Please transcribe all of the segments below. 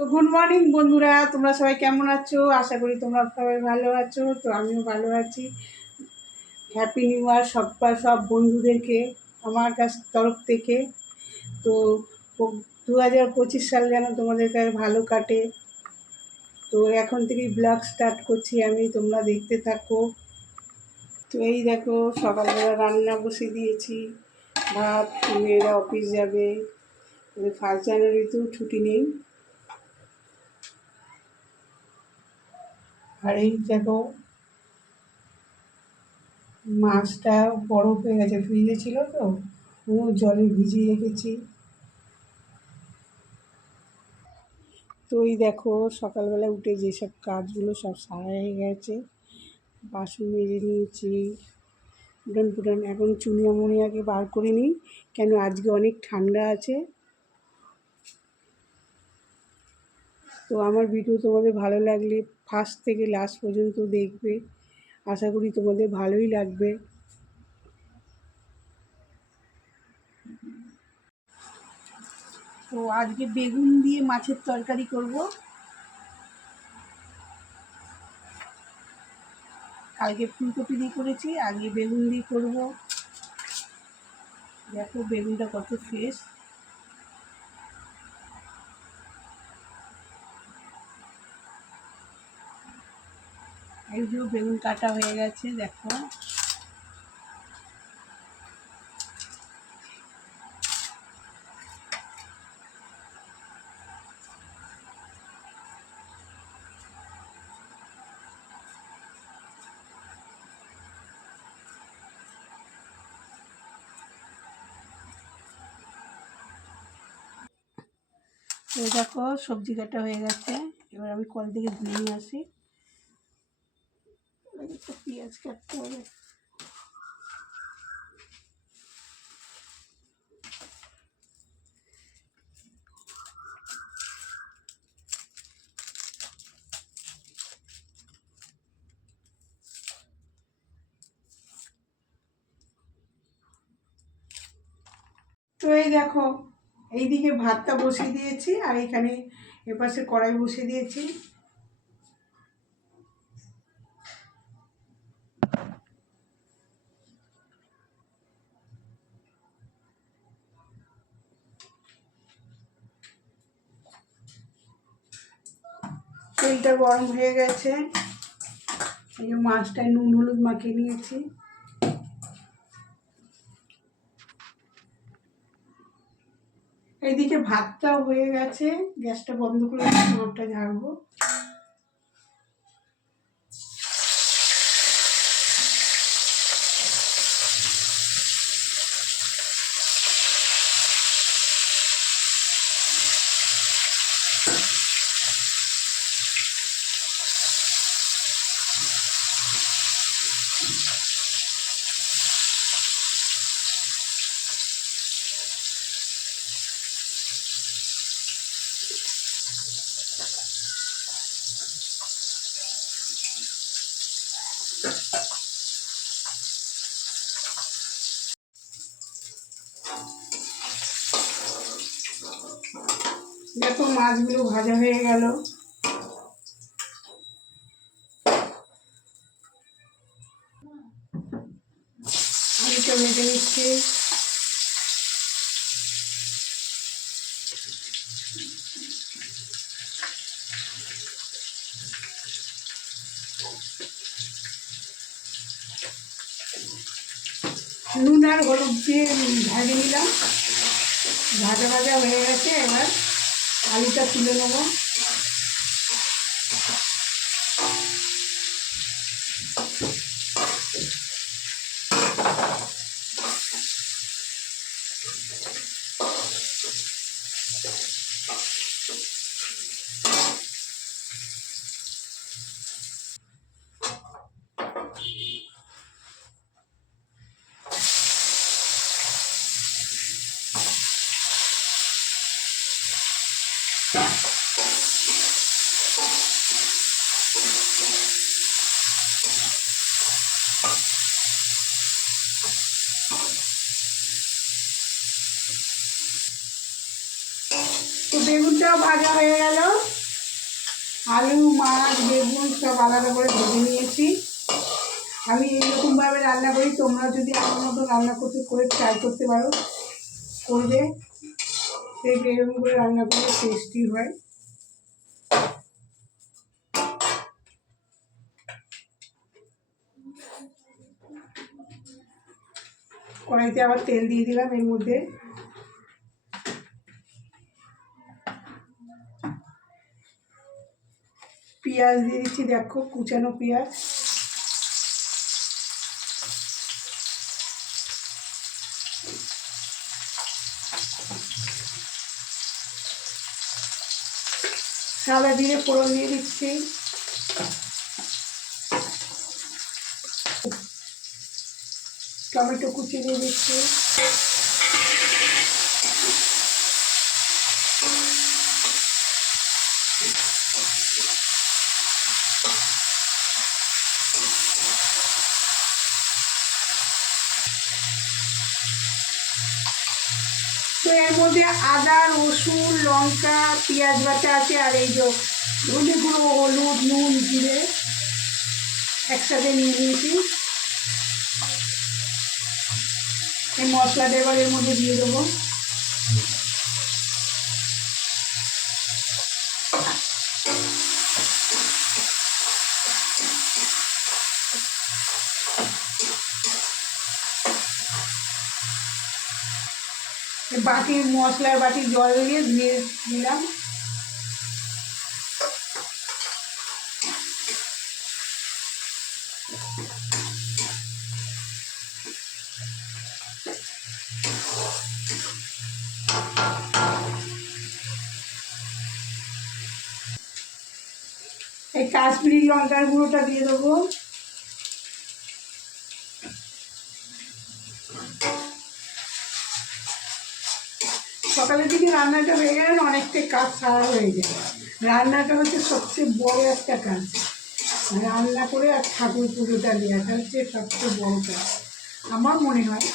তো good morning বন্ধুরা, তোমরা সবাই কেমন আছো? আশা করি তোমরা সবাই ভালো আছো। তো আমিও ভালো আছি। হ্যাপি নিউ ইয়ার সব বন্ধুদেরকে আমার কাছ তরফ থেকে। তো 2025 সাল যেন তোমাদের কাছে ভালো কাটে। তো এখন থেকেই ব্লগ স্টার্ট করছি আমি, তোমরা দেখতে থাকো। তো এই দেখো, সকালবেলা রান্না বসিয়ে দিয়েছি। ভাত, মেয়েরা অফিস যাবে। 1 জানুয়ারিতেও ছুটি নেই। আর এই দেখো, মাছটা বরফ হয়ে গেছে, ফ্রিজে ছিল তো, জলে ভিজিয়ে রেখেছি। তো এই দেখো, সকালবেলা উঠে যেসব কাজগুলো সব সারা হয়ে গেছে। বাসন মেজে নিয়েছি, উঠান এখন চুনিয়া মুনিয়াকে বার করে নিই, কেন আজকে অনেক ঠান্ডা আছে। তো আমার ভিডিও তোমাদের ভালো লাগলে ফার্স্ট থেকে লাস্ট পর্যন্ত দেখবে, আশা করি তোমাদের ভালোই লাগবে। তো আজকে বেগুন দিয়ে মাছের তরকারি করব। কালকে ফুলকপি দিয়ে করেছি, আজকে বেগুন দিয়ে করব। দেখো বেগুনটা কত ফ্রেশ। এই যে বেগুন কাটা হয়ে গেছে, দেখো। তো দেখো সবজি কাটা হয়ে গেছে, এবার আমি কল থেকে ধুয়ে নিয়ে আসি। পেঁয়াজ কাটতে হবে। তো এই দেখো, এইদিকে ভাতটা বসিয়ে দিয়েছি, আর এখানে এপাশে কড়াই বসিয়ে দিয়েছি। তেলটা গরম হয়ে গেছে, এই যে মাছটায় নুন হলুদ মাখিয়ে নিয়েছি। এইদিকে ভাতটাও হয়ে গেছে, গ্যাসটা বন্ধ করে ভাতটা ঝাড়বো। দেখো মাছগুলো ভাজা হয়ে গেল। আলুটা ভেজে নিচ্ছি। নুন আর হলুদ দিয়ে ভেজে নিলাম, ভাজা ভাজা হয়ে গেছে। এবার আলুটা তুলে নেবো। তো বেগুনটাও ভাজা হয়ে গেল, আলু, মাছ, বেগুন সব আলাদা করে ভেজে নিয়েছি। আমি এইরকমভাবে রান্না করি, তোমরা যদি আমার মতো রান্না করতে করে ট্রাই করতে পারো, করবে, দেখবে এরকম করে রান্না করলে টেস্টি হয়। কড়াইতে আবার তেল দিয়ে দিলাম, এর মধ্যে পেঁয়াজ দিয়ে দিচ্ছি, দেখো কুচানো পেঁয়াজ। সাদা জিরে ফোড়ন দিয়ে দিচ্ছি, টমেটো কুচি দিয়ে দিচ্ছি, তো এর মধ্যে আদা, রসুন, লঙ্কা, পেঁয়াজ বাটা আছে, আর এই যে ধনে গুঁড়ো, হলুদ, নুন, জিরে একসাথে নিয়ে নিয়েছি। এই মশলাটা এবার এর মধ্যে দিয়ে দেবো। বাটির মশলার বাটির জল দিয়ে ধুয়ে দিলাম। এই কাশ্মীরি লঙ্কার গুঁড়োটা দিয়ে দেবো। সকালের দিকে রান্নাটা হয়ে গেলে অনেকটাই কাজ সারা হয়ে যায়। রান্নাটা হচ্ছে সবচেয়ে বড় একটা কাজ। রান্না করে আর ঠাকুর পুজোটা দেওয়াটা হচ্ছে সবচেয়ে বড় কাজ আমার মনে হয়।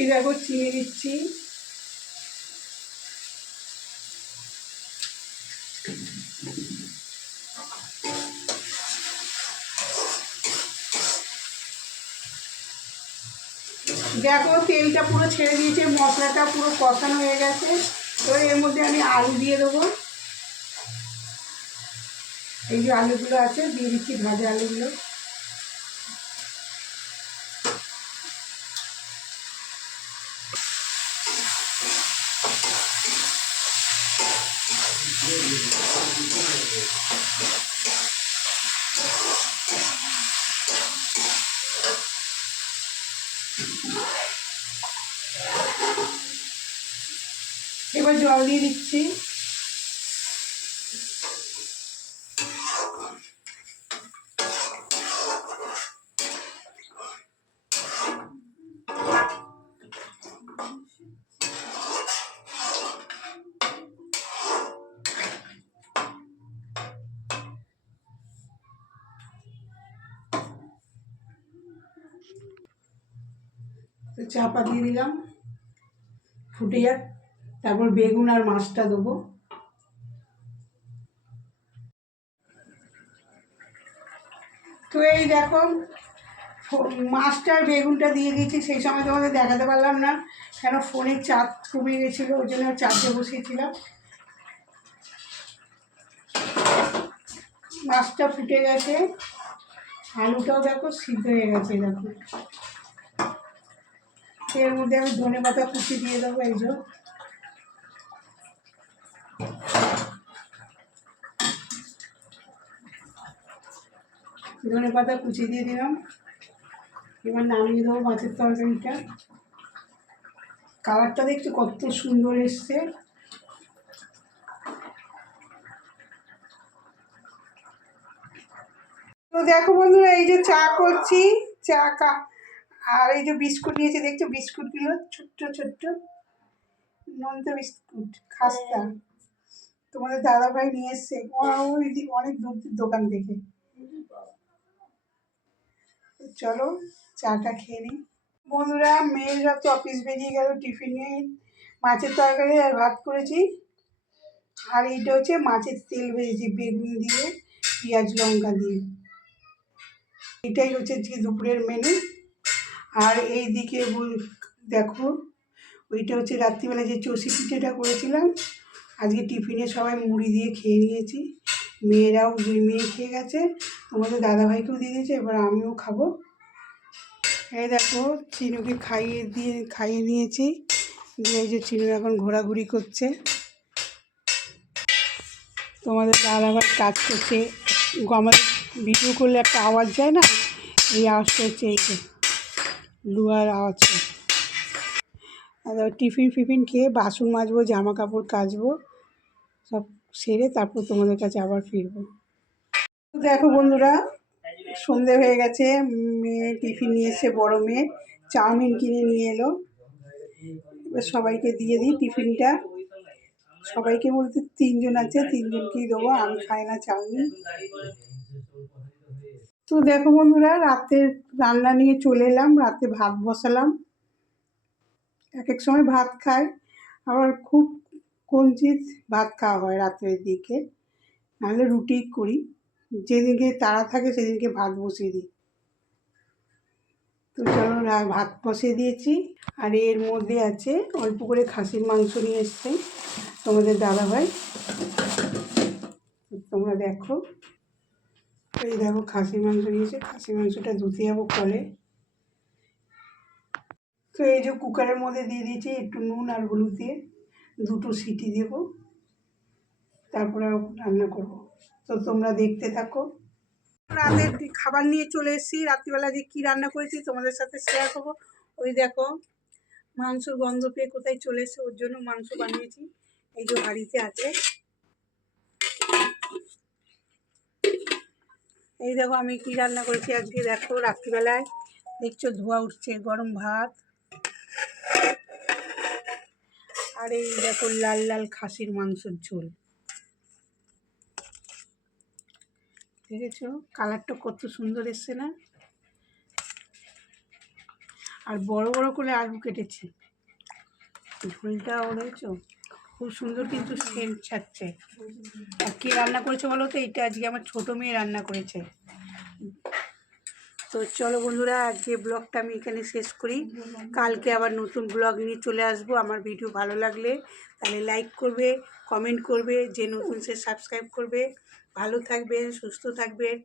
এই দেখো চিনি দিচ্ছি, দেখো তেলটা পুরো ছেড়ে দিয়েছে, মশলাটা পুরো কষানো হয়ে গেছে। তো এর মধ্যে আমি আলু দিয়ে দেবো। এই যে আলুগুলো আছে দিয়ে দিচ্ছি, ভাজা আলুগুলো। এবার জল দিয়ে দিচ্ছি। তো চাপা দিয়ে দিলাম, ফুটে যাক, তারপর বেগুন আর মাছটা দেবো। তো এই দেখো মাছটা আর বেগুনটা দিয়ে দিয়েছি। সেই সময় তোমাদের দেখাতে পারলাম না, কেন ফোনের চার্জ কমে গেছিলো, ওই জন্য চার্জে বসিয়েছিলাম। মাছটা ফুটে গেছে, আলুটাও দেখো সিদ্ধ হয়ে গেছে। দেখো এর মধ্যে আমি ধনে পাতা কুচি দিয়ে দেবো। এই যে ধনে পাতা কুচি দিয়ে দিলাম। এবার নামিয়ে দেবো মাছের তরকারিটা। কালারটা দেখছো কত সুন্দর এসছে। তো দেখো বন্ধুরা, এই যে চা করছি, আর এই যে বিস্কুট নিয়েছি, দেখছো বিস্কুটগুলো ছোট্ট ছোট্ট নোনতা বিস্কুট, খাস্তা। তোমাদের দাদাভাই নিয়ে এসছে ওই অনেক দূর দোকান থেকে। চলো চাটা খেয়ে নিই। বন্ধুরা, মেয়েরা তো অফিস বেরিয়ে গেল, টিফিনে মাছের তরকারি আর ভাত করেছি। আর এইটা হচ্ছে মাছের তেল ভেজেছি বেগুন দিয়ে, পেঁয়াজ লঙ্কা দিয়ে। এটাই হচ্ছে আজকে দুপুরের মেনু। আর এই দিকে দেখো, ওইটা হচ্ছে রাত্রিবেলা যে চষি পিঠেটা করেছিলাম, আজকে টিফিনে সবাই মুড়ি দিয়ে খেয়ে নিয়েছি। মেয়েরাও 2 মেয়ে খেয়ে গেছে, তোমাদের দাদাভাইকেও দিয়ে দিয়েছে, এবার আমিও খাবো। এই দেখো, চিনুকে খাইয়ে নিয়েছি, দিয়ে এই যে চিনু এখন ঘোরাঘুরি করছে। তোমাদের দাদাভাই কাজ করছে, আমাদের ভিডিও করলে একটা আওয়াজ যায় না, এই আওয়াজটা হচ্ছে এই যে লুয়ার আওয়াজ। আর টিফিন ফিফিন খেয়ে বাসন মাজবো, জামা কাপড় কাচবো, সব সেরে তারপর তোমাদের কাছে আবার ফিরবো। দেখো বন্ধুরা, সন্ধে হয়ে গেছে, মেয়ে টিফিন নিয়ে এসে, বড় মেয়ে চাউমিন কিনে নিয়ে এলো। এবার সবাইকে দিয়ে দিই টিফিনটা। সবাইকে বলতে 3 জন আছে, 3 জনকেই দেবো, আমি খাই না চাউমিন। তো দেখো বন্ধুরা, রাতের রান্না নিয়ে চলে এলাম। রাতে ভাত বসালাম। এক এক সময় ভাত খাই, আবার খুব কঞ্চিত ভাত খাওয়া হয় রাত্রের দিকে, নাহলে রুটি করি। যেদিনকে তাড়া থাকে সেদিনকে ভাত বসিয়ে দিই। তো চলো, ভাত বসিয়ে দিয়েছি। আর এর মধ্যে আছে অল্প করে খাসির মাংস নিয়ে এসছে তোমাদের দাদাভাই, তোমরা দেখো। এই দেখো, খাসির মাংস নিয়েছে, খাসির মাংসটা ধুতে যাবো কলে। তো এই যে কুকারের মধ্যে দিয়ে দিয়েছি একটু নুন আর হলুদ দিয়ে, 2টো সিটি দেবো, তারপরে রান্না করব। তো তোমরা দেখতে থাকো। রাতের খাবার নিয়ে চলে এসেছি, রাত্রিবেলা যে কী রান্না করেছি তোমাদের সাথে শেয়ার করবো। ওই দেখো, মাংসর গন্ধ পেয়ে কোথায় চলে এসছে, ওর জন্য মাংস বানিয়েছি। এই যে হাঁড়িতে আছে, এই দেখো আমি কি রান্না করেছি আজকে। দেখো, রাত্রিবেলায় দেখছো ধোয়া উঠছে, গরম ভাত, আর এই দেখো লাল লাল খাসির মাংসের ঝোল। দেখেছো কালারটা কত সুন্দর এসছে না? আর বড় বড় করে আলু কেটেছি, ঝোলটা ওরেছ খুব সুন্দর, কিন্তু সেন্ট ছাড়ছে। আর কে রান্না করেছে বলো তো? এটা আজকে আমার ছোটো মেয়ে রান্না করেছে। তো চলো বন্ধুরা, আজকে ব্লগটা আমি এখানে শেষ করি। কালকে আবার নতুন ব্লগ নিয়ে চলে আসবো। আমার ভিডিও ভালো লাগলে তাহলে লাইক করবে, কমেন্ট করবে, যে নতুন সে সাবস্ক্রাইব করবে। ভালো থাকবেন, সুস্থ থাকবেন।